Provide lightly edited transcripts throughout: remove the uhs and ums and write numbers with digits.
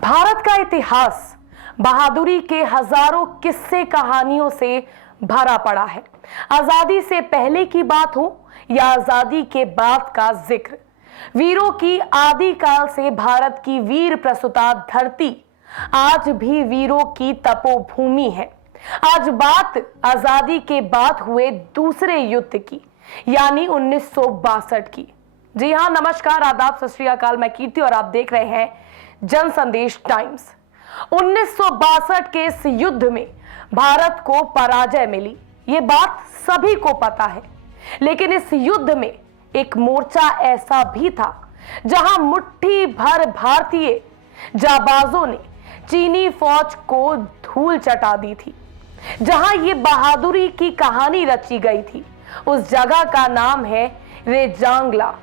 भारत का इतिहास बहादुरी के हजारों किस्से कहानियों से भरा पड़ा है। आजादी से पहले की बात हो या आजादी के बाद का जिक्र, वीरों की आदिकाल से भारत की वीर प्रसुता धरती आज भी वीरों की तपोभूमि है। आज बात आजादी के बाद हुए दूसरे युद्ध की, यानी 1962 की। जी हां, नमस्कार, आदाब, सत श्री अकाल। मैं कीर्ति और आप देख रहे हैं जन संदेश टाइम्स। 1962 के इस युद्ध में भारत को पराजय मिली, ये बात सभी को पता है। लेकिन इस युद्ध में एक मोर्चा ऐसा भी था जहां मुट्ठी भर भारतीय जाबाजों ने चीनी फौज को धूल चटा दी थी। जहां ये बहादुरी की कहानी रची गई थी, उस जगह का नाम है रेजांगला।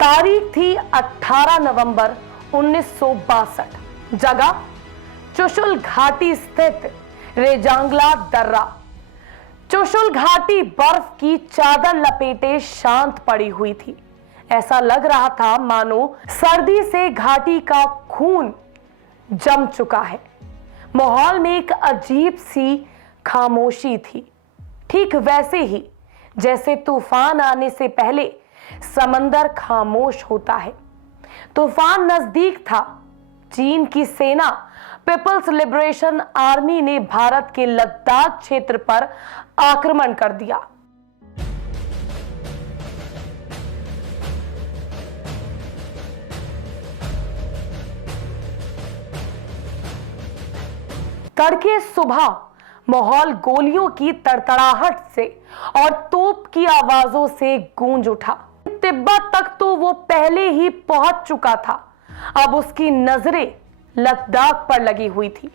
तारीख थी 18 नवंबर 1962। जगह चुशुल घाटी स्थित रेजांगला दर्रा। चुशुल घाटी बर्फ की चादर लपेटे शांत पड़ी हुई थी। ऐसा लग रहा था मानो सर्दी से घाटी का खून जम चुका है। माहौल में एक अजीब सी खामोशी थी, ठीक वैसे ही जैसे तूफान आने से पहले समंदर खामोश होता है। तूफान नजदीक था। चीन की सेना पीपल्स लिबरेशन आर्मी ने भारत के लद्दाख क्षेत्र पर आक्रमण कर दिया। तड़के सुबह माहौल गोलियों की तड़तड़ाहट से और तोप की आवाजों से गूंज उठा। तिब्बत तक तो वो पहले ही पहुंच चुका था। अब उसकी नजरें लद्दाख पर लगी हुई थी।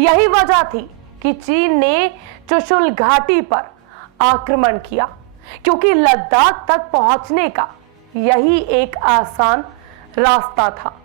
यही वजह थी कि चीन ने चुशुल घाटी पर आक्रमण किया, क्योंकि लद्दाख तक पहुंचने का यही एक आसान रास्ता था।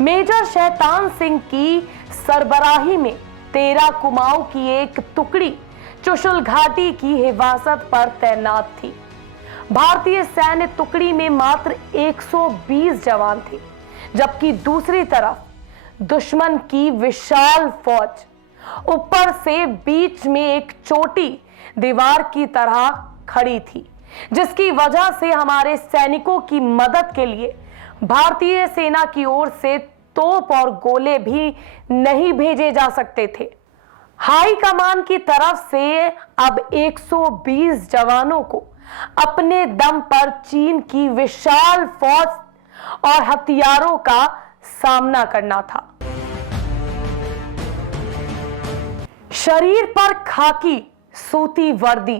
मेजर शैतान सिंह की सरबराही में 13 कुमाऊं की एक टुकड़ी चुशुल घाटी की हिफाजत पर तैनात थी। भारतीय सैन्य टुकड़ी में मात्र 120 जवान थे, जबकि दूसरी तरफ दुश्मन की विशाल फौज ऊपर से बीच में एक चोटी दीवार की तरह खड़ी थी, जिसकी वजह से हमारे सैनिकों की मदद के लिए भारतीय सेना की ओर से तोप और गोले भी नहीं भेजे जा सकते थे। हाई कमान की तरफ से अब 120 जवानों को अपने दम पर चीन की विशाल फौज और हथियारों का सामना करना था। शरीर पर खाकी सूती वर्दी,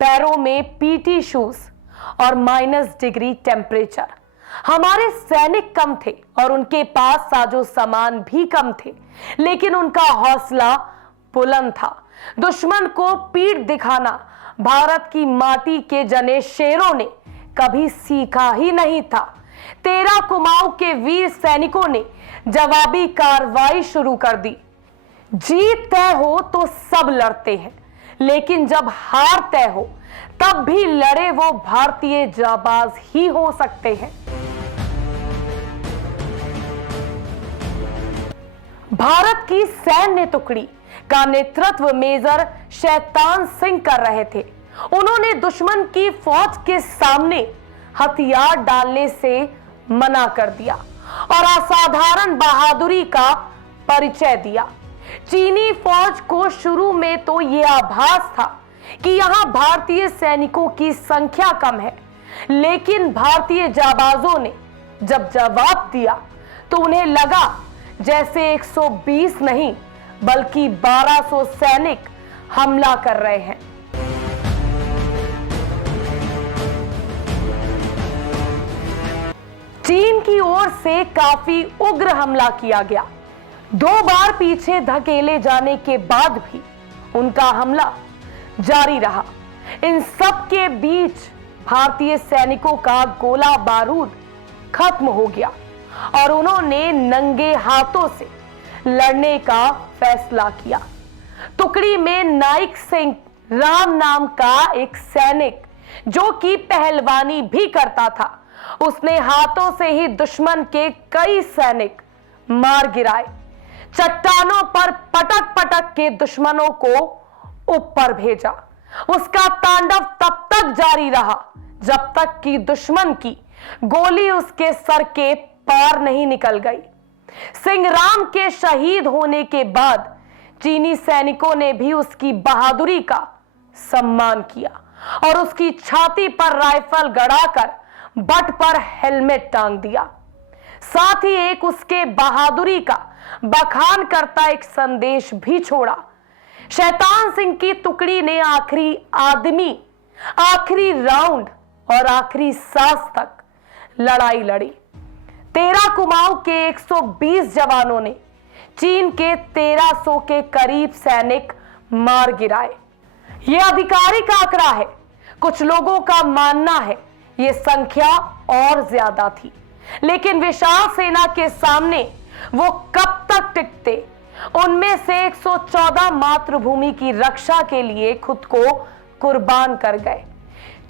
पैरों में पीटी शूज और -डिग्री टेम्परेचर। हमारे सैनिक कम थे और उनके पास साजो सामान भी कम थे, लेकिन उनका हौसला बुलंद था। दुश्मन को पीठ दिखाना भारत की माटी के जने शेरों ने कभी सीखा ही नहीं था। 13 कुमाऊं के वीर सैनिकों ने जवाबी कार्रवाई शुरू कर दी। जीत तय हो तो सब लड़ते हैं, लेकिन जब हार तय हो तब भी लड़े वो भारतीय जाबाज ही हो सकते हैं। भारत की सैन्य टुकड़ी का नेतृत्व मेजर शैतान सिंह कर रहे थे। उन्होंने दुश्मन की फौज के सामने हथियार डालने से मना कर दिया और असाधारण बहादुरी का परिचय दिया। चीनी फौज को शुरू में तो यह आभास था कि यहां भारतीय सैनिकों की संख्या कम है, लेकिन भारतीय जाबाजों ने जब जवाब दिया तो उन्हें लगा जैसे 120 नहीं बल्कि 1200 सैनिक हमला कर रहे हैं। चीन की ओर से काफी उग्र हमला किया गया। 2 बार पीछे धकेले जाने के बाद भी उनका हमला जारी रहा। इन सब के बीच भारतीय सैनिकों का गोला बारूद खत्म हो गया और उन्होंने नंगे हाथों से लड़ने का फैसला किया। टुकड़ी में नाइक सिंह राम नाम का एक सैनिक, जो कि पहलवानी भी करता था, उसने हाथों से ही दुश्मन के कई सैनिक मार गिराए। चट्टानों पर पटक पटक के दुश्मनों को ऊपर भेजा। उसका तांडव तब तक जारी रहा जब तक कि दुश्मन की गोली उसके सर के पार नहीं निकल गई। सिंह राम के शहीद होने के बाद चीनी सैनिकों ने भी उसकी बहादुरी का सम्मान किया और उसकी छाती पर राइफल गड़ाकर बट पर हेलमेट टांग दिया। साथ ही एक उसके बहादुरी का बखान करता एक संदेश भी छोड़ा। शैतान सिंह की टुकड़ी ने आखिरी आदमी, आखिरी राउंड और आखिरी सांस तक लड़ाई लड़ी। 13 कुमाऊं के 120 जवानों ने चीन के 1300 के करीब सैनिक मार गिराए। यह आधिकारिक आंकड़ा है। कुछ लोगों का मानना है यह संख्या और ज्यादा थी, लेकिन विशाल सेना के सामने वो कब तक टिकते। उनमें से 114 मातृभूमि की रक्षा के लिए खुद को कुर्बान कर गए।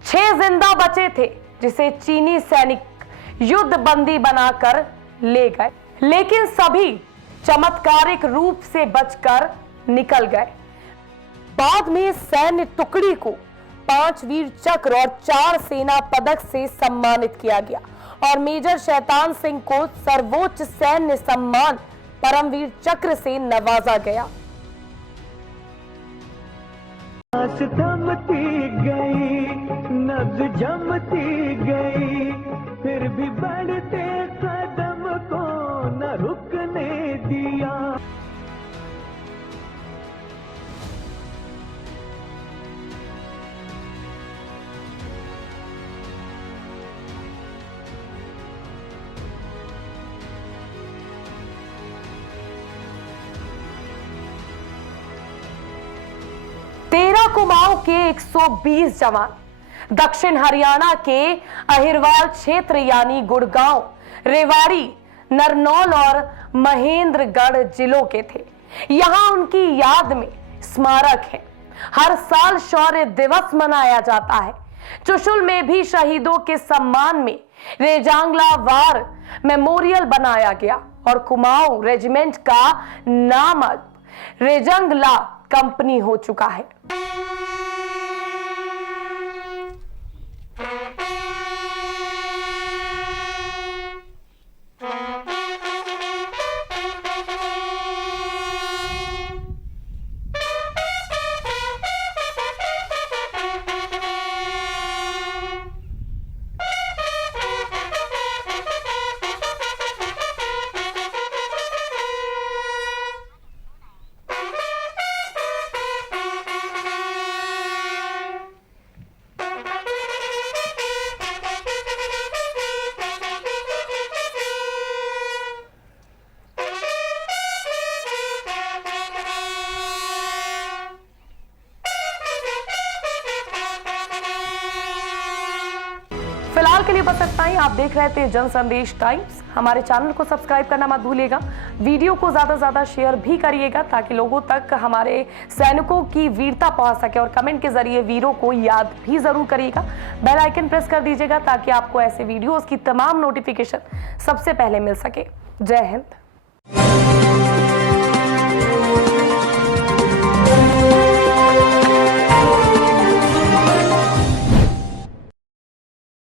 6 जिंदा बचे थे, जिसे चीनी सैनिक युद्ध बंदी बनाकर ले गए, लेकिन सभी चमत्कारिक रूप से बचकर निकल गए। बाद में सैन्य टुकड़ी को 5 वीर चक्र और 4 सेना पदक से सम्मानित किया गया और मेजर शैतान सिंह को सर्वोच्च सैन्य सम्मान परमवीर चक्र से नवाजा गया। थमती गई, नब्ज जमती गई, फिर भी बढ़ते कदम को न रुकने दिया। कुमाऊं के 120 जवान दक्षिण हरियाणा के अहिरवाल क्षेत्र यानी गुड़गांव, रेवाड़ी, नरनौल और महेंद्रगढ़ जिलों के थे। यहां उनकी याद में स्मारक है। हर साल शौर्य दिवस मनाया जाता है। चुशुल में भी शहीदों के सम्मान में रेजांगला वार मेमोरियल बनाया गया और कुमाऊं रेजिमेंट का नाम अब रेजंगला कंपनी हो चुका है। फिलहाल के लिए बस इतना ही। आप देख रहे थे जन संदेश टाइम्स। हमारे चैनल को सब्सक्राइब करना मत भूलिएगा। वीडियो को ज्यादा से ज्यादा शेयर भी करिएगा ताकि लोगों तक हमारे सैनिकों की वीरता पहुंच सके, और कमेंट के जरिए वीरों को याद भी जरूर करिएगा। बेल आइकन प्रेस कर दीजिएगा ताकि आपको ऐसे वीडियोस की तमाम नोटिफिकेशन सबसे पहले मिल सके। जय हिंद।